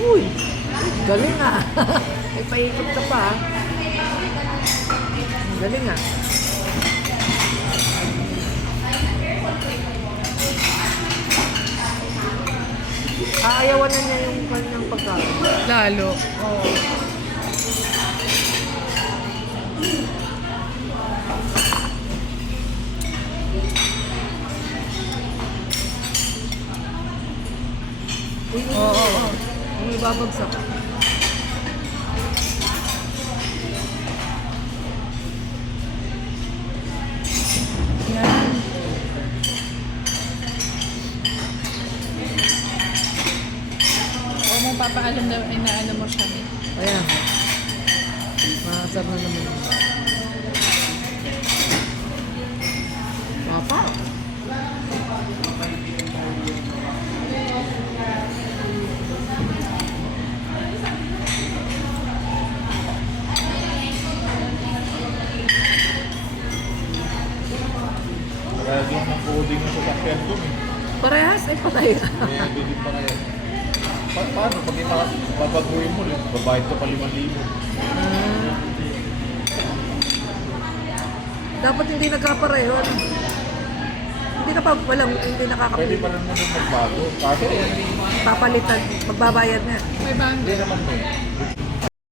Uy, galing ah. May paikot ka pa ah. Galing ah. Aayawan na niya yung kanyang pagkain. Lalo. Oo. Uy, oo. May babagsak. Yan. Huwag mong papaalam na inaano mo siya. Ayan. Masarap na naman yun. Papa. Kaya yung ng coding ng sasakyan doon eh. Parehas ay patay. May bibig pa rin. Paano? Pag ipapaguhin mo, babayad ka pa 5,000. Dapat hindi nagkapareho. Ano? Hindi ka pa walang hindi Pwede nakakapili. pa rin mo doon magbago. Kaso, Papalitan, magbabayad na. May bando. hindi naman mo eh.